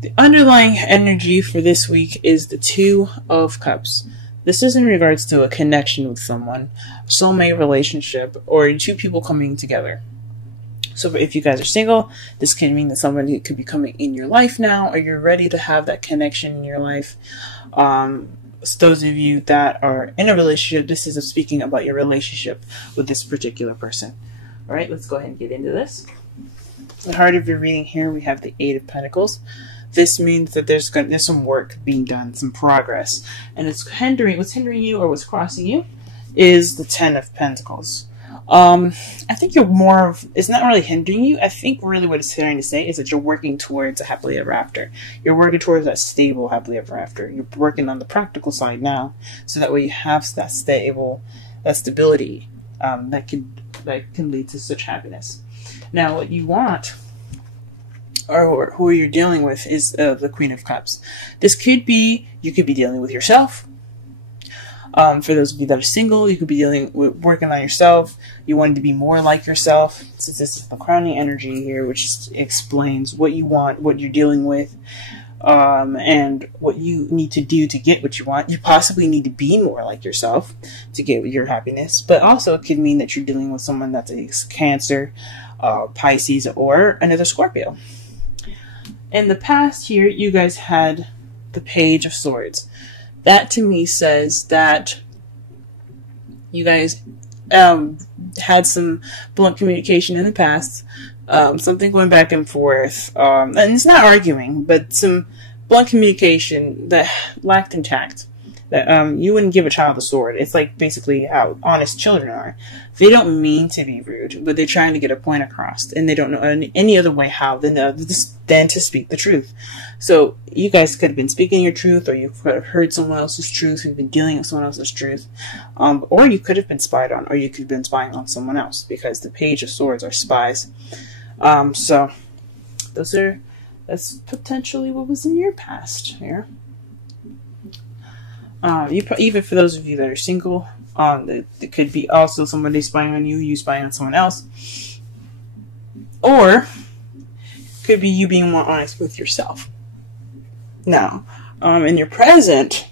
The underlying energy for this week is the Two of Cups. This is in regards to a connection with someone, soulmate relationship, or two people coming together. So if you guys are single, this can mean that somebody could be coming in your life now, or you're ready to have that connection in your life. So those of you that are in a relationship, this is speaking about your relationship with this particular person. All right, let's go ahead and get into this. The heart of your reading here, we have the Eight of Pentacles. This means that there's some work being done, some progress. And what's hindering you or what's crossing you is the Ten of Pentacles. I think you're more of, it's not really hindering you. I think really what it's trying to say is that you're working towards a happily ever after. You're working towards that stable happily ever after. You're working on the practical side now, so that way you have that stability that can lead to such happiness. Now, what you want, or who you're dealing with, is the Queen of Cups. This could be, you could be dealing with yourself. For those of you that are single, you could be working on yourself. You want to be more like yourself. Since this is the crowning energy here, which explains what you want, what you're dealing with, and what you need to do to get what you want. You possibly need to be more like yourself to get your happiness. But also it could mean that you're dealing with someone that's a Cancer, Pisces, or another Scorpio. In the past here, you guys had the Page of Swords. That to me says that you guys had some blunt communication in the past, something going back and forth, and it's not arguing, but some blunt communication that lacked in tact. That you wouldn't give a child a sword. It's like basically how honest children are. They don't mean to be rude, but they're trying to get a point across, and they don't know any other way how than to speak the truth. So you guys could have been speaking your truth, or you could have heard someone else's truth, you've been dealing with someone else's truth, or you could have been spied on, or you could have been spying on someone else, because the Page of Swords are spies. So that's potentially what was in your past here. Even for those of you that are single, it could be also somebody spying on you, you spying on someone else, or could be you being more honest with yourself. Now, in your present,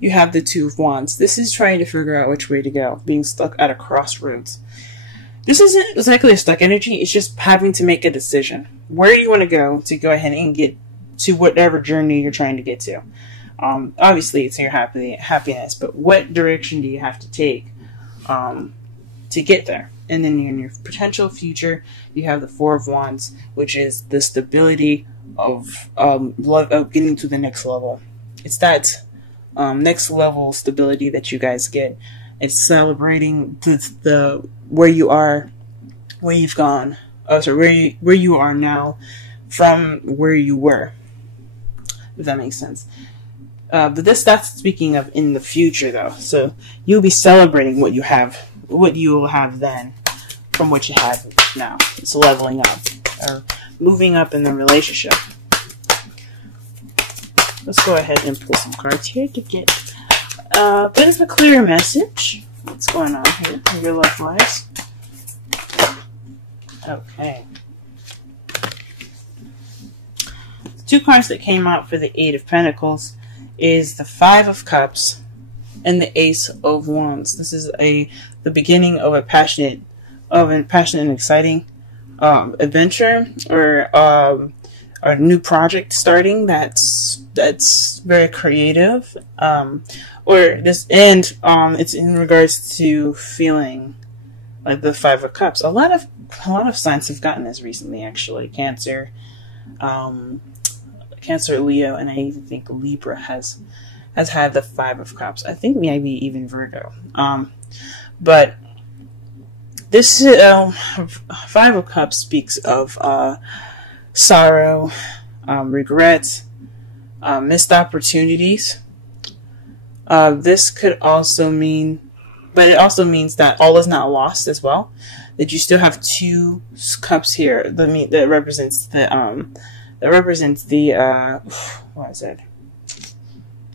you have the Two of Wands. This is trying to figure out which way to go, being stuck at a crossroads. This isn't exactly a stuck energy, it's just having to make a decision. Where you want to go ahead and get to whatever journey you're trying to get to. Obviously, it's your happiness, but what direction do you have to take to get there? And then in your potential future, you have the Four of Wands, which is the stability of getting to the next level. It's that next level stability that you guys get. It's celebrating the where you are, where you've gone. Where you are now from where you were. If that makes sense. But that's speaking of in the future, though. So you'll be celebrating what you will have then from what you have now. It's leveling up or moving up in the relationship. Let's go ahead and pull some cards here to get a bit of a clearer message. What's going on here in your love lives? Okay. The two cards that came out for the Eight of Pentacles is the Five of Cups and the Ace of Wands. This is the beginning of a passionate and exciting adventure, or a new project starting that's very creative, it's in regards to feeling like the Five of Cups. A lot of signs have gotten this recently, actually. Cancer, Leo, and I even think Libra has had the Five of Cups. I think maybe even Virgo. But this Five of Cups speaks of sorrow, regret, missed opportunities. This could also mean, but it also means that all is not lost as well. That you still have two cups here. That represents the what is it?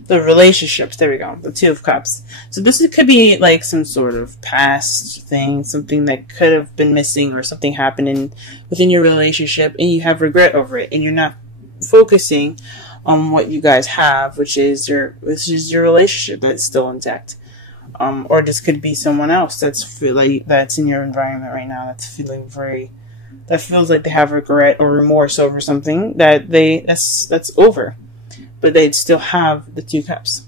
The relationships. There we go. The Two of Cups. So this could be like some sort of past thing, something that could have been missing, or something happening within your relationship, and you have regret over it, and you're not focusing on what you guys have, which is your relationship that's still intact. Or this could be someone else that's in your environment right now that feels like they have regret or remorse over something that's over, but they'd still have the 2 cups.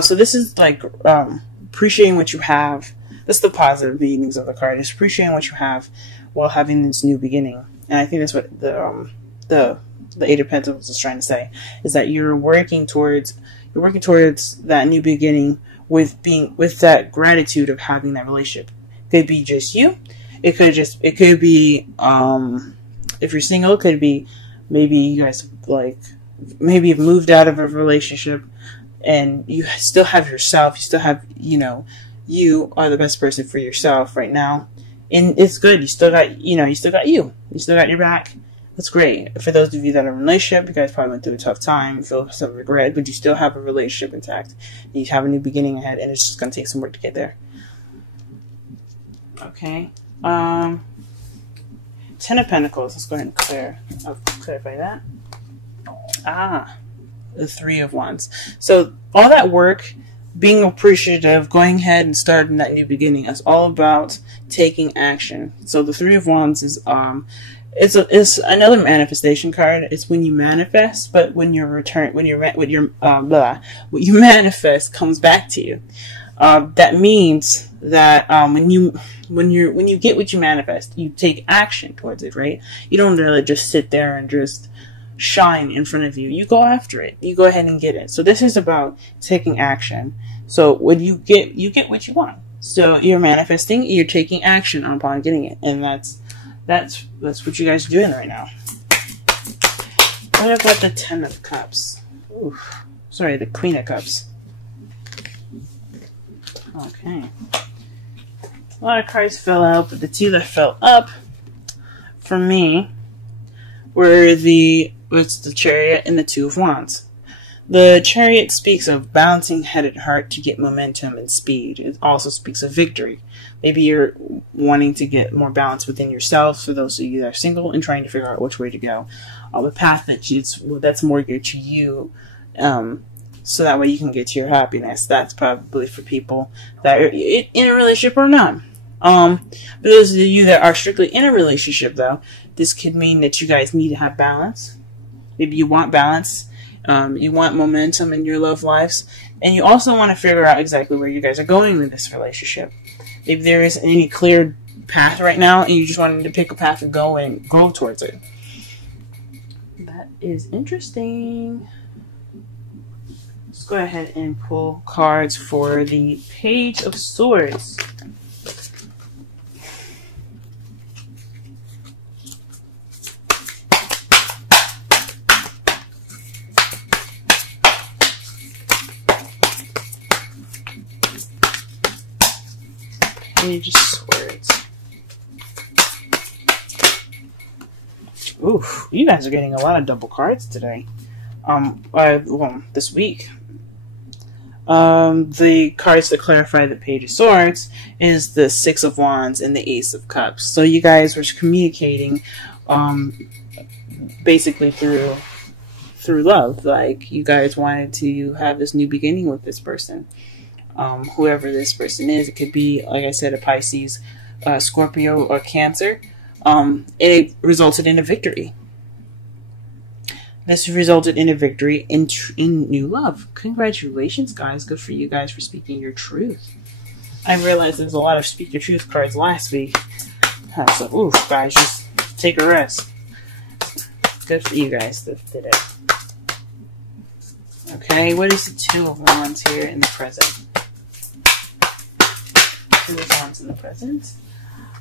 So this is like appreciating what you have. That's the positive meanings of the card. Is appreciating what you have while having this new beginning. And I think that's what the Eight of Pentacles is trying to say, is that you're working towards that new beginning with that gratitude of having that relationship. It could be just you. It could be if you're single, it could be maybe you guys maybe you've moved out of a relationship and you still have yourself. You still have, you are the best person for yourself right now. And it's good. You still got you still got your back. That's great. For those of you that are in a relationship, you guys probably went through a tough time, feel some regret, but you still have a relationship intact. You have a new beginning ahead, and it's just going to take some work to get there. Okay. 10 of Pentacles. Let's go ahead and clarify that. The 3 of Wands. So all that work, being appreciative, going ahead and starting that new beginning, is all about taking action. So the 3 of Wands is it's another manifestation card. It's when you manifest, but what you manifest comes back to you. That means that when you get what you manifest, you take action towards it, right? You don't really just sit there and just shine in front of you. You go after it. You go ahead and get it. So this is about taking action. So when you get what you want. So you're manifesting, you're taking action upon getting it, and that's what you guys are doing right now. What about the 10 of Cups? Oof. Sorry, the Queen of Cups. Okay. A lot of cards fell out, but the 2 that fell up for me were the Chariot and the 2 of Wands. The Chariot speaks of balancing head and heart to get momentum and speed. It also speaks of victory. Maybe you're wanting to get more balance within yourself, for those of you that are single, and trying to figure out which way to go. The path that's more geared to you, so that way you can get to your happiness. That's probably for people that are in a relationship or not. For those of you that are strictly in a relationship, though, this could mean that you guys need to have balance. Maybe you want balance. You want momentum in your love lives. And you also want to figure out exactly where you guys are going with this relationship. If there isn't any clear path right now, and you just wanted to pick a path and go towards it. That is interesting. Let's go ahead and pull cards for the Page of Swords. Page of Swords. Oof, you guys are getting a lot of double cards today. This week. The cards that clarify the Page of Swords is the 6 of Wands and the Ace of Cups. So you guys were communicating, basically through love. Like, you guys wanted to have this new beginning with this person. Whoever this person is. It could be, like I said, a Pisces, Scorpio, or Cancer. It resulted in a victory. This resulted in a victory in new love. Congratulations, guys. Good for you guys for speaking your truth. I realized there's a lot of speak your truth cards last week. So, oof, guys, just take a rest. Good for you guys that did it. Okay, what is the 2 of Wands here in the present? 2 of Wands in the present.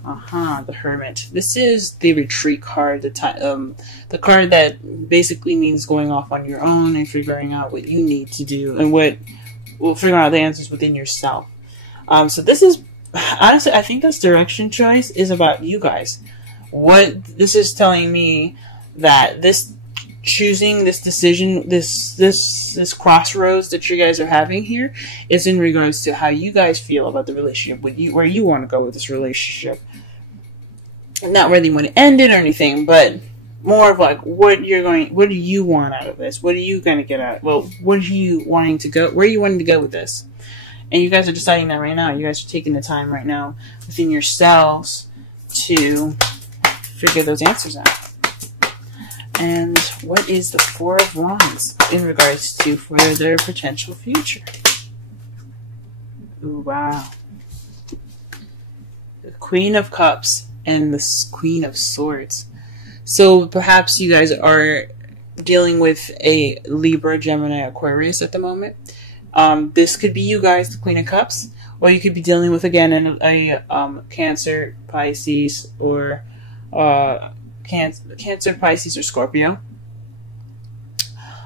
The Hermit. This is the retreat card, the card that basically means going off on your own and figuring out what you need to do, and figuring out the answers within yourself. So this is, honestly, I think this direction choice is about you guys. What this is telling me, that this choosing, this decision, this crossroads that you guys are having here is in regards to how you guys feel about the relationship, where you want to go with this relationship. Not whether you want to end it or anything, but more of like what do you want out of this? What are you going to get out? Well, what are you wanting to go? Where are you wanting to go with this? And you guys are deciding that right now. You guys are taking the time right now within yourselves to figure those answers out. And what is the Four of Wands in regards to for their potential future? Ooh, wow. The Queen of Cups and the Queen of Swords. So perhaps you guys are dealing with a Libra, Gemini, Aquarius at the moment. This could be you guys, the Queen of Cups, or you could be dealing with, again, a Cancer, Pisces, or Cancer, Pisces, or Scorpio.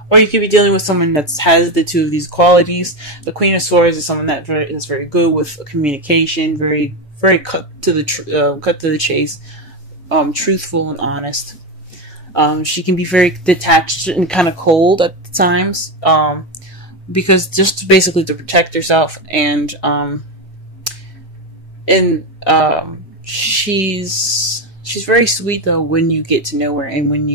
Or you could be dealing with someone that has the two of these qualities. The Queen of Swords is someone that is very good with communication, very cut to the chase, truthful and honest. She can be very detached and kind of cold at times, because just basically to protect herself, and she's very sweet though when you get to know her, and when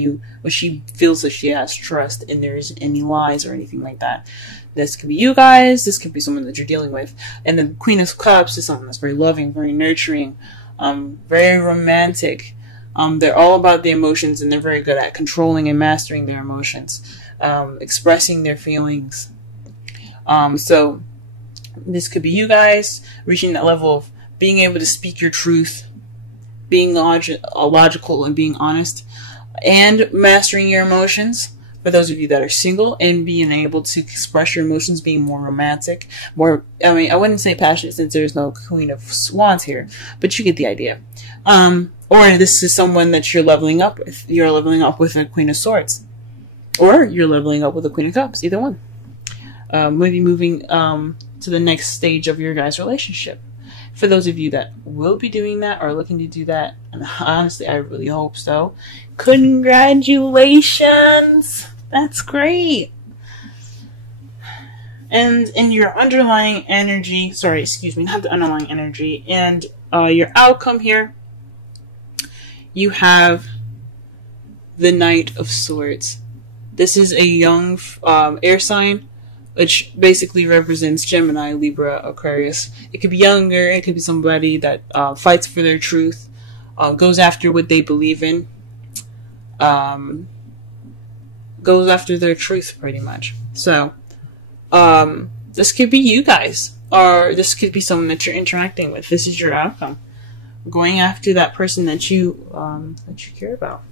she feels that she has trust and there isn't any lies or anything like that. This could be you guys. This could be someone that you're dealing with. And the Queen of Cups is someone that's very loving, very nurturing, very romantic. They're all about the emotions, and they're very good at controlling and mastering their emotions, expressing their feelings. So this could be you guys reaching that level of being able to speak your truth, being logical and being honest, and mastering your emotions. For those of you that are single, and being able to express your emotions, being more romantic, more, I mean, I wouldn't say passionate since there's no Queen of Wands here, but you get the idea. Or this is someone that you're leveling up with. You're leveling up with a Queen of Swords. Or you're leveling up with a Queen of Cups, either one. Maybe moving to the next stage of your guys' relationship. For those of you that will be doing that or looking to do that, and honestly, I really hope so, congratulations! That's great! And in your underlying energy, sorry, excuse me, not the underlying energy, and your outcome here, you have the Knight of Swords. This is a young air sign, which basically represents Gemini, Libra, Aquarius. It could be younger, it could be somebody that fights for their truth, goes after what they believe in, goes after their truth, pretty much. So, this could be you guys, or this could be someone that you're interacting with. This is your outcome. Going after that person that you care about.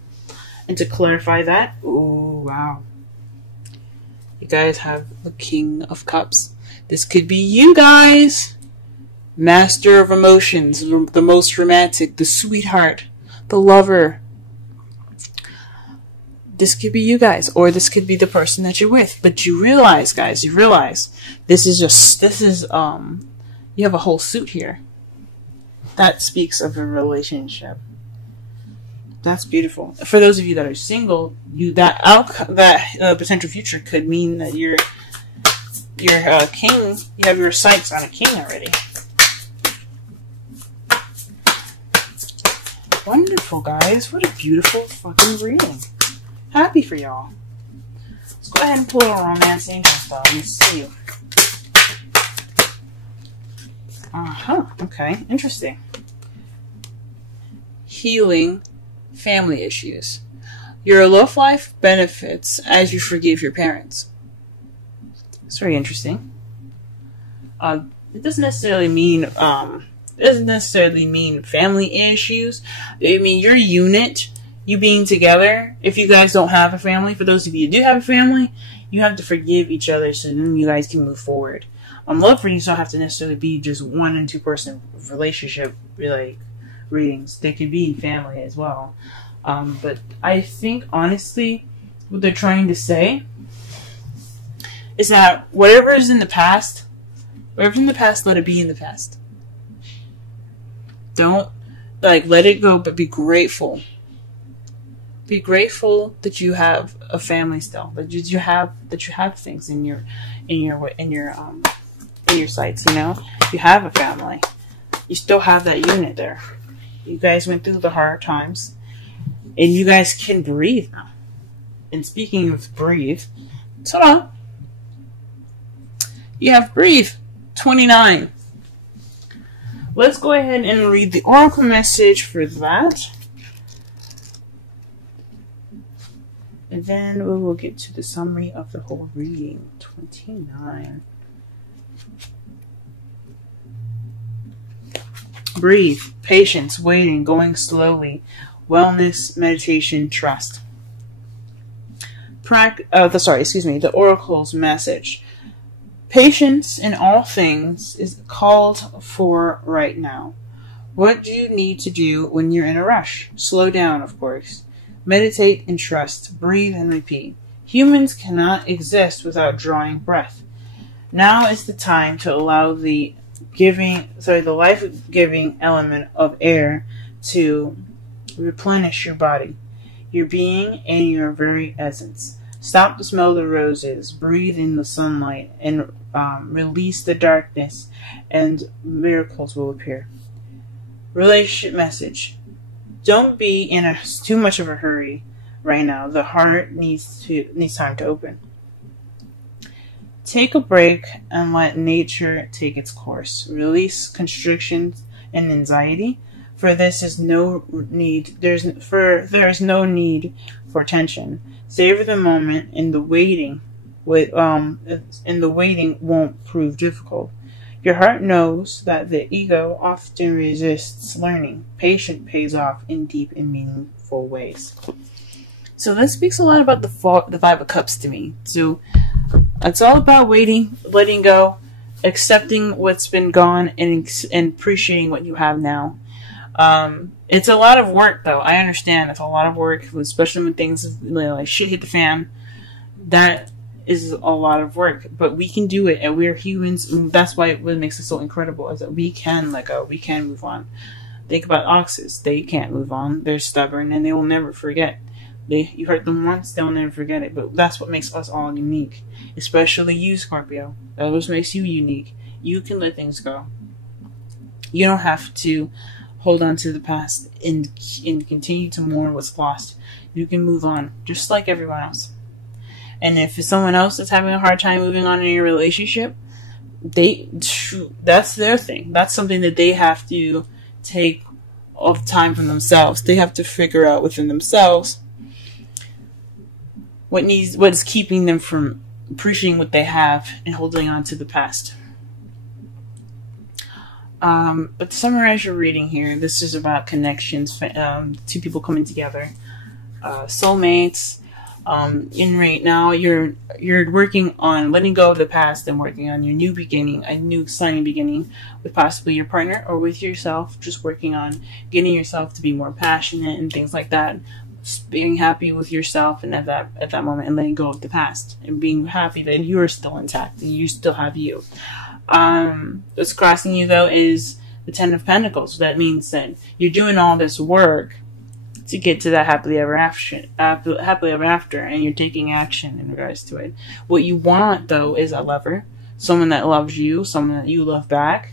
And to clarify that, oh, wow. You guys have the King of Cups. This could be you guys. Master of emotions, the most romantic, the sweetheart, the lover. This could be you guys, or this could be the person that you're with. But you realize, guys, you have a whole suit here. That speaks of a relationship. That's beautiful. For those of you that are single, that potential future could mean that you're king. You have your sights on a king already. Wonderful, guys. What a beautiful fucking reading. Happy for y'all. Let's go ahead and pull a romance angel spell. Let me see you. Okay. Interesting. Healing family issues. Your love life benefits as you forgive your parents. It's very interesting. It doesn't necessarily mean family issues. I mean your unit, you being together. If you guys don't have a family, for those of you who do have a family, you have to forgive each other so then you guys can move forward. Love readings don't have to necessarily be just 1 and 2 person relationship readings. They could be family as well. But I think honestly what they're trying to say is that whatever is in the past, let it be in the past. Don't let it go, but be grateful. Be grateful that you have a family still. That you have things in your sights. You know, you have a family. You still have that unit there. You guys went through the hard times, And you guys can breathe now. And speaking of breathe, ta-da! You have breathe 29. Let's go ahead and read the oracle message for that. And then we will get to the summary of the whole reading. 29. Breathe, patience, waiting, going slowly, wellness, meditation, trust. The oracle's message. Patience in all things is called for right now. What do you need to do when you're in a rush? Slow down, of course. Meditate and trust. Breathe and repeat. Humans cannot exist without drawing breath. Now is the time to allow the life-giving element of air to replenish your body, your being, and your very essence. Stop to smell the roses, breathe in the sunlight, and release the darkness, and miracles will appear. Relationship message. Don't be in too much of a hurry right now. The heart needs time to open. Take a break and let nature take its course. Release constrictions and anxiety. For this is no need. There is no need for tension. Savor the moment, and the waiting won't prove difficult. Your heart knows that the ego often resists learning. Patience pays off in deep and meaningful ways. So this speaks a lot about the Five of Cups to me. So it's all about waiting, letting go, accepting what's been gone, and appreciating what you have now. It's a lot of work, though. I understand it's a lot of work, especially when things like shit hit the fan. That is a lot of work, but we can do it, and we're humans. And that's what makes us so incredible, is that we can let go, we can move on. Think about oxes; they can't move on. They're stubborn, and they will never forget. You hurt them once, they'll never forget it. But that's what makes us all unique, especially you, Scorpio. That what makes you unique. You can let things go. You don't have to hold on to the past and continue to mourn what's lost. You can move on, just like everyone else. And if someone else is having a hard time moving on in your relationship, that's their thing. That's something that they have to take of time from themselves. They have to figure out within themselves what is keeping them from appreciating what they have and holding on to the past. But to summarize your reading here, this is about connections, two people coming together, soulmates. In right now, you're working on letting go of the past and working on your new beginning, a new exciting beginning with possibly your partner or with yourself. Just working on getting yourself to be more passionate and things like that. Just being happy with yourself and at that moment, and letting go of the past and being happy that you are still intact and you still have you. What's crossing you though is the Ten of Pentacles. That means that you're doing all this work to get to that happily ever after, and you're taking action in regards to it. What you want though is a lover, someone that loves you, someone that you love back,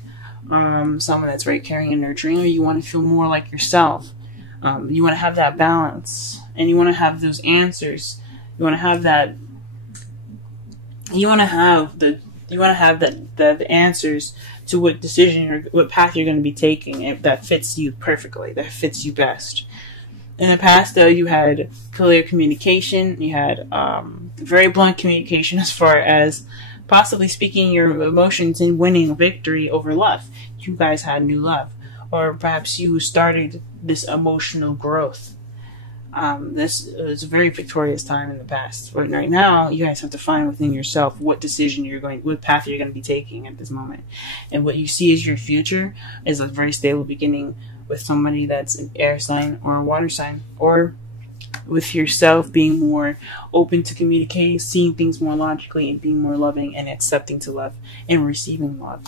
someone that's very caring and nurturing, or you want to feel more like yourself. You want to have that balance, and you want to have those answers. You want to have that. You want to have the answers to what decision or what path you're going to be taking that fits you perfectly, that fits you best. In the past, though, you had clear communication. You had very blunt communication as far as possibly speaking your emotions and winning victory over love. You guys had new love. Or perhaps you started this emotional growth. This is a very victorious time in the past. But right now, you guys have to find within yourself what path you're going to be taking at this moment. And what you see as your future is a very stable beginning with somebody that's an air sign or a water sign. Or with yourself being more open to communicate, seeing things more logically, and being more loving and accepting to love and receiving love.